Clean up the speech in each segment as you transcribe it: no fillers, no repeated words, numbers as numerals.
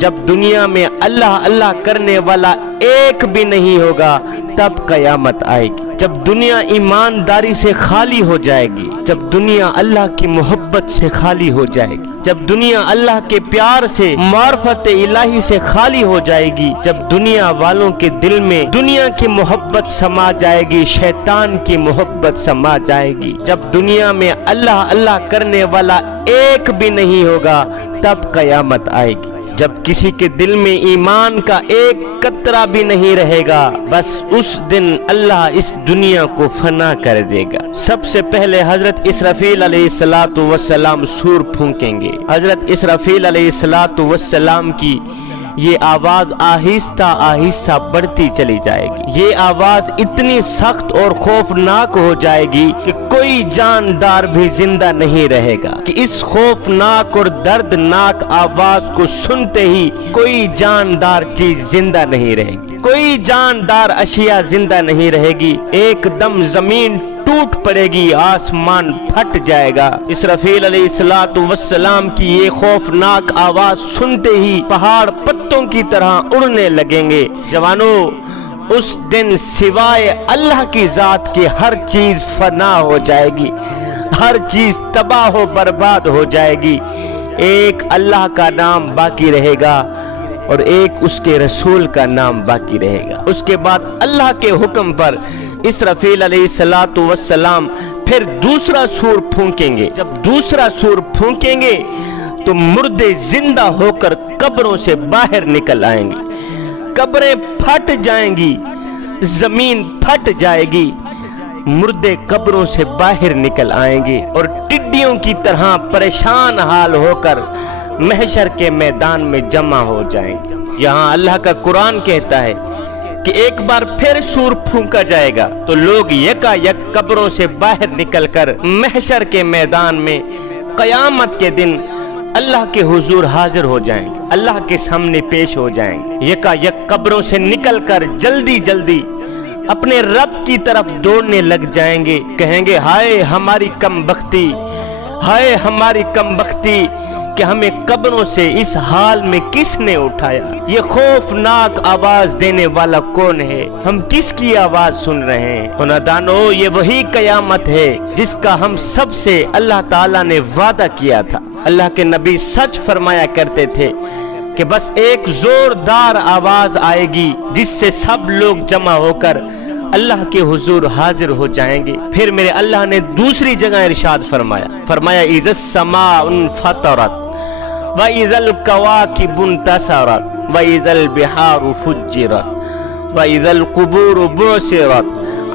جب دنیا میں اللہ اللہ کرنے والا ایک بھی نہیں ہوگا تب قیامت آئے گی۔ جب دنیا ایمانداری سے خالی ہو جائے گی، جب دنیا اللہ کی محبت سے خالی ہو جائے گی، جب دنیا اللہ کے پیار سے معرفت الہی سے خالی ہو جائے گی، جب دنیا والوں کے دل میں دنیا کی محبت سما جائے گی، شیطان کی محبت سما جائے گی، جب دنیا میں اللہ اللہ کرنے والا ایک بھی نہیں ہوگا تب قیامت آئے گی۔ جب کسی کے دل میں ایمان کا ایک قطرہ بھی نہیں رہے گا، بس اس دن اللہ اس دنیا کو فنا کر دے گا۔ سب سے پہلے حضرت اسرافیل علیہ السلام سور پھونکیں گے۔ حضرت اسرافیل علیہ السلام کی یہ آواز آہستہ آہستہ بڑھتی چلی جائے گی۔ یہ آواز اتنی سخت اور خوفناک ہو جائے گی کہ کوئی جاندار بھی زندہ نہیں رہے گا، کہ اس خوفناک اور دردناک آواز کو سنتے ہی کوئی جاندار چیز زندہ نہیں رہے گی، کوئی جاندار اشیاء زندہ نہیں رہے گی۔ ایک دم زمین ٹوٹ پڑے گی، آسمان پھٹ جائے گا۔ اسرافیل علیہ السلام کی یہ خوفناک آواز سنتے ہی پہاڑ پتوں کی طرح اڑنے لگیں گے۔ جوانو، اس دن سوائے اللہ کی ذات کے ہر چیز فنا ہو جائے گی، ہر چیز تباہ و برباد ہو جائے گی۔ ایک اللہ کا نام باقی رہے گا اور ایک اس کے رسول کا نام باقی رہے گا۔ اس کے بعد اللہ کے حکم پر اسرافیل علیہ السلام پھر دوسرا سور پھونکیں گے۔ جب دوسرا سور پھونکیں گے تو مردے زندہ ہو کر قبروں سے باہر نکل آئیں گے، قبریں پھٹ جائیں گی، زمین پھٹ جائے گی، مردے قبروں سے باہر نکل آئیں گے اور ٹڈیوں کی طرح پریشان حال ہو کر محشر کے میدان میں جمع ہو جائیں گے۔ یہاں اللہ کا قرآن کہتا ہے کہ ایک بار پھر سور پھونکا جائے گا تو لوگ یکا یک قبروں سے باہر نکل کر محشر کے میدان میں قیامت کے دن اللہ کے حضور حاضر ہو جائیں گے، اللہ کے سامنے پیش ہو جائیں گے۔ یکا یک قبروں سے نکل کر جلدی جلدی اپنے رب کی طرف دوڑنے لگ جائیں گے، کہیں گے ہائے ہماری کم بختی، ہائے ہماری کم بختی کہ ہمیں قبروں سے اس حال میں کس نے اٹھایا؟ یہ خوفناک آواز دینے والا کون ہے؟ ہم کس کی آواز سن رہے ہیں؟ نادانو، یہ وہی قیامت ہے جس کا ہم سب سے اللہ تعالیٰ نے وعدہ کیا تھا۔ اللہ کے نبی سچ فرمایا کرتے تھے کہ بس ایک زوردار آواز آئے گی جس سے سب لوگ جمع ہو کر اللہ کے حضور حاضر ہو جائیں گے۔ پھر میرے اللہ نے دوسری جگہ ارشاد فرمایا اذا السماء انفطرت وَإِذَا الْكَوَاكِبُ انتَثَرَتْ وَإِذَا الْبِحَارُ فُجِّرَتْ وَإِذَا الْقُبُورُ بُعْثِرَتْ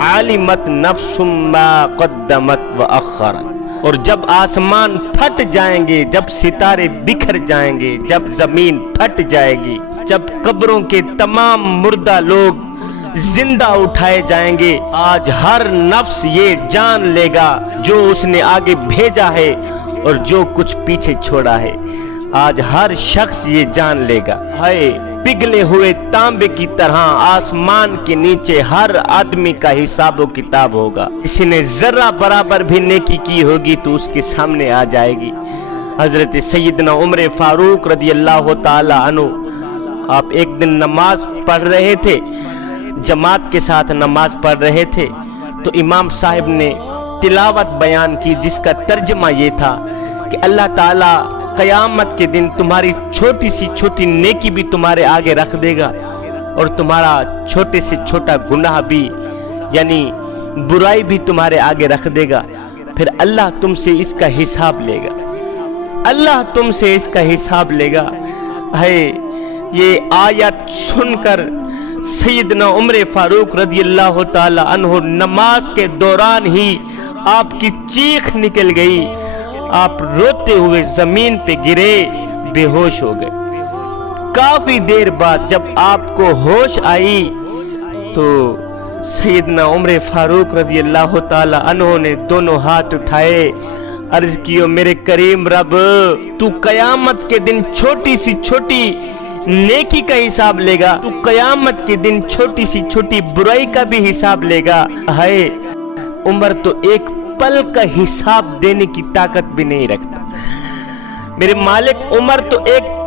عَلِمَتْ نَفْسٌ مَا قَدَّمَتْ وَأَخَّرَتْ۔ اور جب آسمان پھٹ جائیں گے، جب ستارے بکھر جائیں گے، جب زمین پھٹ جائے گی، جب قبروں کے تمام مردہ لوگ زندہ اٹھائے جائیں گے، آج ہر نفس یہ جان لے گا جو اس نے آگے بھیجا ہے اور جو کچھ پیچھے چھوڑا ہے۔ آج ہر شخص یہ جان لے گا، ہائے پگھلے ہوئے تانبے کی طرح آسمان کے نیچے ہر آدمی کا حساب و کتاب ہوگا۔ کسی نے ذرہ برابر بھی نیکی کی ہوگی تو اس کے سامنے آ جائے گی۔ حضرت سیدنا عمر فاروق رضی اللہ تعالی عنہ، آپ ایک دن نماز پڑھ رہے تھے، جماعت کے ساتھ نماز پڑھ رہے تھے، تو امام صاحب نے تلاوت بیان کی جس کا ترجمہ یہ تھا کہ اللہ تعالیٰ قیامت کے دن تمہاری چھوٹی سی چھوٹی نیکی بھی تمہارے آگے رکھ دے گا اور تمہارا چھوٹے سے چھوٹا گناہ بھی یعنی برائی بھی تمہارے آگے رکھ دے گا، پھر اللہ تم سے اس کا حساب لے گا، اللہ تم سے اس کا حساب لے گا۔ ہے یہ آیت سن کر سیدنا عمر فاروق رضی اللہ تعالی عنہ نماز کے دوران ہی آپ کی چیخ نکل گئی، آپ روتے ہوئے زمین پہ گرے، بے ہوش ہو گئے۔ کافی دیر بعد جب آپ کو ہوش آئی تو سیدنا عمر فاروق رضی اللہ تعالی عنہ نے دونوں ہاتھ اٹھائے، عرض کیو میرے کریم رب، تو قیامت کے دن چھوٹی سی چھوٹی نیکی کا حساب لے گا، تو قیامت کے دن چھوٹی سی چھوٹی برائی کا بھی حساب لے گا۔ ہے عمر تو ایک پل کا حساب دینے کی طاقت بھی نہیں رکھتا، میرے مالک عمر تو ایک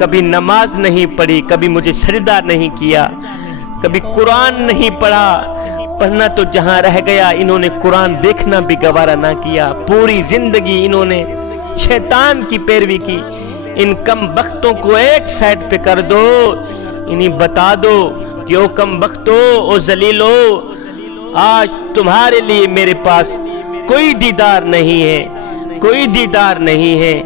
کبھی نماز نہیں پڑھی، کبھی مجھے سجدہ نہیں کیا، کبھی قرآن نہیں پڑھا، پڑھنا تو جہاں رہ گیا، انہوں نے قرآن دیکھنا بھی گوارا نہ کیا، پوری زندگی انہوں نے شیطان کی پیروی کی۔ ان کم بختوں کو ایک سائڈ پہ کر دو، انہیں بتا دو کہ او کم بختو، او ذلیلو، آج تمہارے لیے میرے پاس کوئی دیدار نہیں ہے، کوئی دیدار نہیں ہے،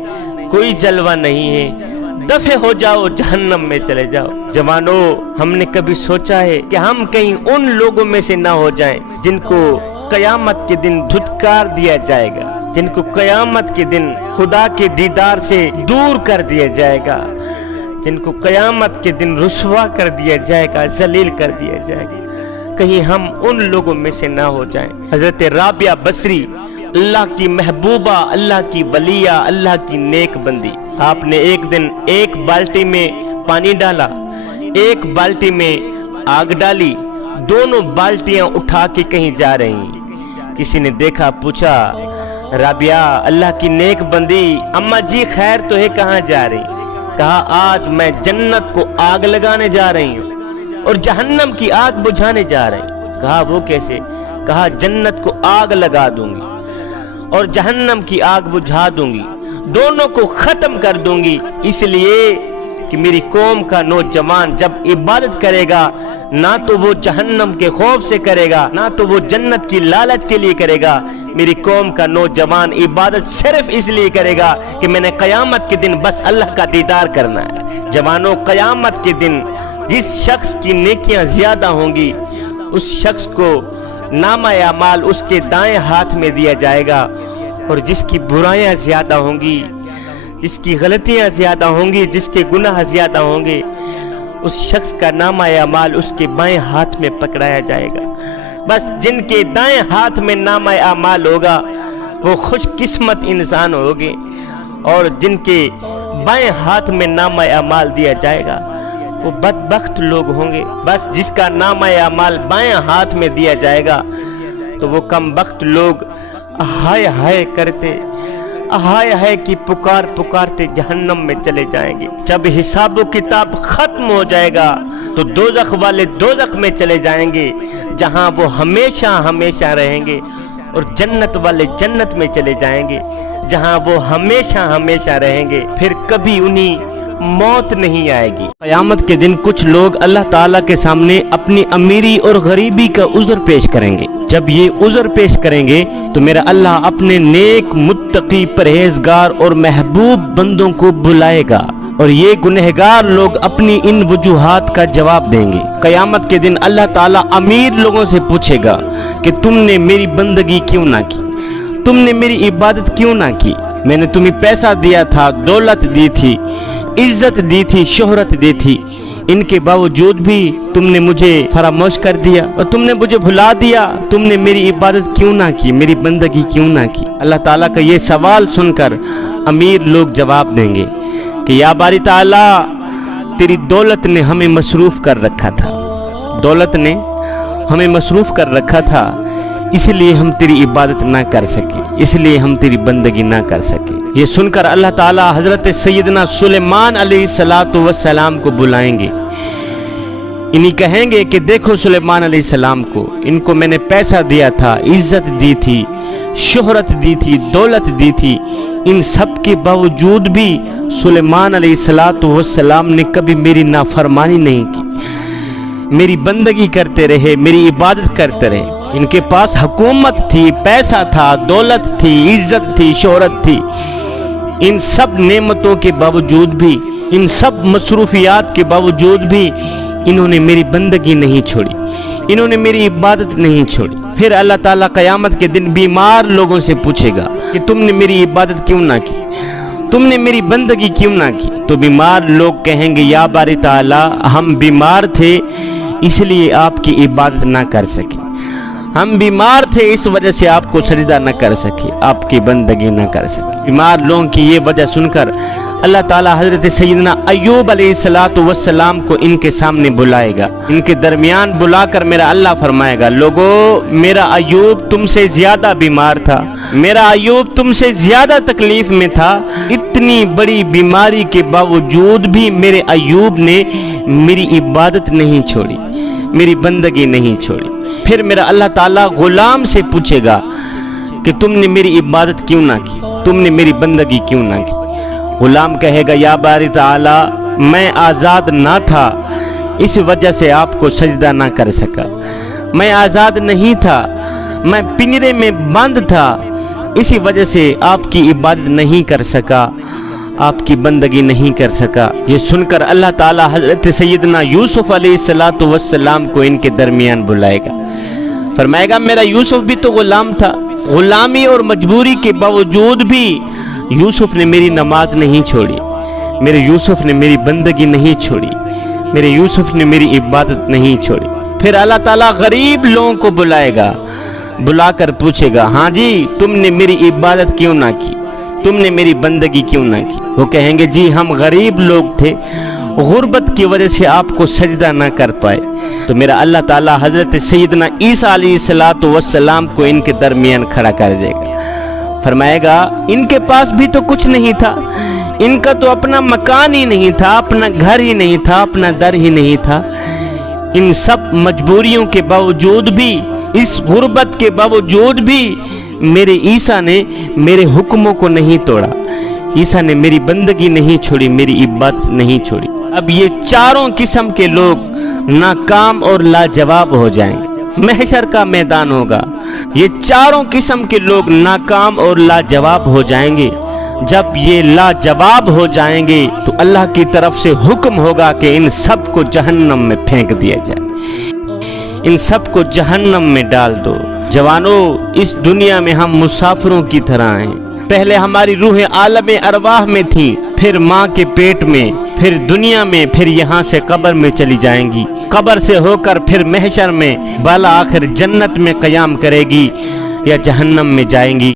کوئی جلوہ نہیں ہے، دفع ہو جاؤ، جہنم میں چلے جاؤ۔ جوانو، ہم نے کبھی سوچا ہے کہ ہم کہیں ان لوگوں میں سے نہ ہو جائیں جن کو قیامت کے دن دھتکار دیا جائے گا، جن کو قیامت کے دن خدا کے دیدار سے دور کر دیا جائے گا، جن کو قیامت کے دن رسوا کر دیا جائے گا، ذلیل کر دیا جائے گا، کہیں ہم ان لوگوں میں سے نہ ہو جائیں۔ حضرت رابعہ بصری، اللہ کی محبوبہ، اللہ کی ولیہ، اللہ کی نیک بندی، آپ نے ایک دن ایک بالٹی میں پانی ڈالا، ایک بالٹی میں آگ ڈالی، دونوں بالٹیاں اٹھا کے کہیں جا رہی ہیں۔ کسی نے دیکھا، پوچھا، رابعہ اللہ کی نیک بندی، اماں جی خیر تو ہے، کہاں جا رہی؟ کہا آج میں جنت کو آگ لگانے جا رہی ہوں اور جہنم کی آگ بجھانے جا رہی ہوں۔ کہا وہ کیسے؟ کہا جنت کو آگ لگا دوں گی اور جہنم کی آگ بجھا دوں گی، دونوں کو ختم کر دوں گی، اس لیے کہ میری قوم کا نوجوان جب عبادت کرے گا، نہ تو وہ جہنم کے خوف سے کرے گا، نہ تو وہ جنت کی لالچ کے لیے کرے گا۔ میری قوم کا نوجوان عبادت صرف اس لیے کرے گا کہ میں نے قیامت کے دن بس اللہ کا دیدار کرنا ہے۔ جوانوں، قیامت کے دن جس شخص کی نیکیاں زیادہ ہوں گی، اس شخص کو نامہ اعمال اس کے دائیں ہاتھ میں دیا جائے گا، اور جس کی برائیاں زیادہ ہوں گی، جس کی غلطیاں زیادہ ہوں گی، جس کے گناہ زیادہ ہوں گے، اس شخص کا نامہ اعمال اس کے بائیں ہاتھ میں پکڑایا جائے گا۔ بس جن کے دائیں ہاتھ میں نامہ اعمال ہوگا وہ خوش قسمت انسان ہوگے، اور جن کے بائیں ہاتھ میں نامہ اعمال دیا جائے گا وہ بدبخت لوگ ہوں گے۔ بس جس کا نامہ اعمال بائیں ہاتھ میں دیا جائے گا تو وہ کم بخت لوگ ہائے ہائے کرتے، ہائے ہائے کی پکار پکارتے جہنم میں چلے جائیں گے۔ جب حساب و کتاب ختم ہو جائے گا تو دوزخ والے دوزخ میں چلے جائیں گے، جہاں وہ ہمیشہ ہمیشہ رہیں گے، اور جنت والے جنت میں چلے جائیں گے، جہاں وہ ہمیشہ ہمیشہ رہیں گے، پھر کبھی انہیں موت نہیں آئے گی۔ قیامت کے دن کچھ لوگ اللہ تعالیٰ کے سامنے اپنی امیری اور غریبی کا عذر پیش کریں گے۔ جب یہ عذر پیش کریں گے تو میرا اللہ اپنے نیک، متقی، پرہیزگار اور محبوب بندوں کو بلائے گا، اور یہ گنہگار لوگ اپنی ان وجوہات کا جواب دیں گے۔ قیامت کے دن اللہ تعالیٰ امیر لوگوں سے پوچھے گا کہ تم نے میری بندگی کیوں نہ کی، تم نے میری عبادت کیوں نہ کی؟ میں نے تمہیں پیسہ دیا تھا، دولت دی تھی، عزت دی تھی، شہرت دی تھی، ان کے باوجود بھی تم نے مجھے فراموش کر دیا اور تم نے مجھے بھلا دیا۔ تم نے میری عبادت کیوں نہ کی، میری بندگی کیوں نہ کی؟ اللہ تعالیٰ کا یہ سوال سن کر امیر لوگ جواب دیں گے کہ یا باری تعالیٰ، تیری دولت نے ہمیں مصروف کر رکھا تھا، دولت نے ہمیں مصروف کر رکھا تھا، اس لیے ہم تیری عبادت نہ کر سکے، اس لیے ہم تیری بندگی نہ کر سکے۔ یہ سن کر اللہ تعالیٰ حضرت سیدنا سلیمان علیہ السلام کو بلائیں گے، انہیں کہیں گے کہ دیکھو سلیمان علیہ السلام کو، ان کو میں نے پیسہ دیا تھا، عزت دی تھی، شہرت دی تھی، دولت دی تھی، ان سب کے باوجود بھی سلیمان علیہ السلام نے کبھی میری نافرمانی نہیں کی، میری بندگی کرتے رہے، میری عبادت کرتے رہے۔ ان کے پاس حکومت تھی، پیسہ تھا، دولت تھی، عزت تھی، شہرت تھی، ان سب نعمتوں کے باوجود بھی، ان سب مصروفیات کے باوجود بھی انہوں نے میری بندگی نہیں چھوڑی، انہوں نے میری عبادت نہیں چھوڑی۔ پھر اللہ تعالیٰ قیامت کے دن بیمار لوگوں سے پوچھے گا کہ تم نے میری عبادت کیوں نہ کی، تم نے میری بندگی کیوں نہ کی؟ تو بیمار لوگ کہیں گے یا باری تعالیٰ، ہم بیمار تھے اس لیے آپ کی عبادت نہ کر سکے، ہم بیمار تھے اس وجہ سے آپ کو سجدہ نہ کر سکے، آپ کی بندگی نہ کر سکے۔ بیمار لوگوں کی یہ وجہ سن کر اللہ تعالیٰ حضرت سیدنا ایوب علیہ الصلوۃ والسلام کو ان کے سامنے بلائے گا، ان کے درمیان بلا کر میرا اللہ فرمائے گا، لوگو میرا ایوب تم سے زیادہ بیمار تھا، میرا ایوب تم سے زیادہ تکلیف میں تھا، اتنی بڑی بیماری کے باوجود بھی میرے ایوب نے میری عبادت نہیں چھوڑی، میری بندگی نہیں چھوڑی۔ پھر میرا اللہ تعالیٰ غلام سے پوچھے گا کہ تم نے میری عبادت کیوں نہ کی، تم نے میری بندگی کیوں نہ کی؟ غلام کہے گا یا باری تعالیٰ میں آزاد نہ تھا، اس وجہ سے آپ کو سجدہ نہ کر سکا، میں آزاد نہیں تھا، میں پنجرے میں بند تھا، اسی وجہ سے آپ کی عبادت نہیں کر سکا، آپ کی بندگی نہیں کر سکا۔ یہ سن کر اللہ تعالیٰ حضرت سیدنا یوسف علیہ الصلوۃ والسلام کو ان کے درمیان بلائے گا، فرمائے گا میرا یوسف بھی تو غلام تھا، غلامی اور مجبوری کے باوجود بھی یوسف نے میری نماز نہیں چھوڑی، میرے یوسف نے میری بندگی نہیں چھوڑی، میرے یوسف نے میری عبادت نہیں چھوڑی۔ پھر اللہ تعالیٰ غریب لوگوں کو بلائے گا، بلا کر پوچھے گا ہاں جی تم نے میری عبادت کیوں نہ کی، تم نے میری بندگی کیوں نہ کی؟ وہ کہیں گے جی ہم غریب لوگ تھے، غربت کی وجہ سے آپ کو سجدہ نہ کر پائے۔ تو میرا اللہ تعالیٰ حضرت سیدنا عیسیٰ علیہ الصلوۃ والسلام کو ان کے درمیان کھڑا کر دے گا، فرمائے گا ان کے پاس بھی تو کچھ نہیں تھا، ان کا تو اپنا مکان ہی نہیں تھا، اپنا گھر ہی نہیں تھا، اپنا در ہی نہیں تھا، ان سب مجبوریوں کے باوجود بھی، اس غربت کے باوجود بھی میرے عیسیٰ نے میرے حکموں کو نہیں توڑا، عیسیٰ نے میری بندگی نہیں چھوڑی، میری عبادت نہیں چھوڑی۔ اب یہ چاروں قسم کے لوگ ناکام اور لاجواب ہو جائیں گے، محشر کا میدان ہوگا، یہ چاروں قسم کے لوگ ناکام اور لاجواب ہو جائیں گے۔ جب یہ لاجواب ہو جائیں گے تو اللہ کی طرف سے حکم ہوگا کہ ان سب کو جہنم میں پھینک دیا جائے، ان سب کو جہنم میں ڈال دو۔ جوانوں اس دنیا میں ہم مسافروں کی طرح ہیں، پہلے ہماری روح عالم ارواح میں تھی، پھر ماں کے پیٹ میں، پھر دنیا میں، پھر یہاں سے قبر میں چلی جائیں گی، قبر سے ہو کر پھر محشر میں، بالا آخر جنت میں قیام کرے گی یا جہنم میں جائیں گی۔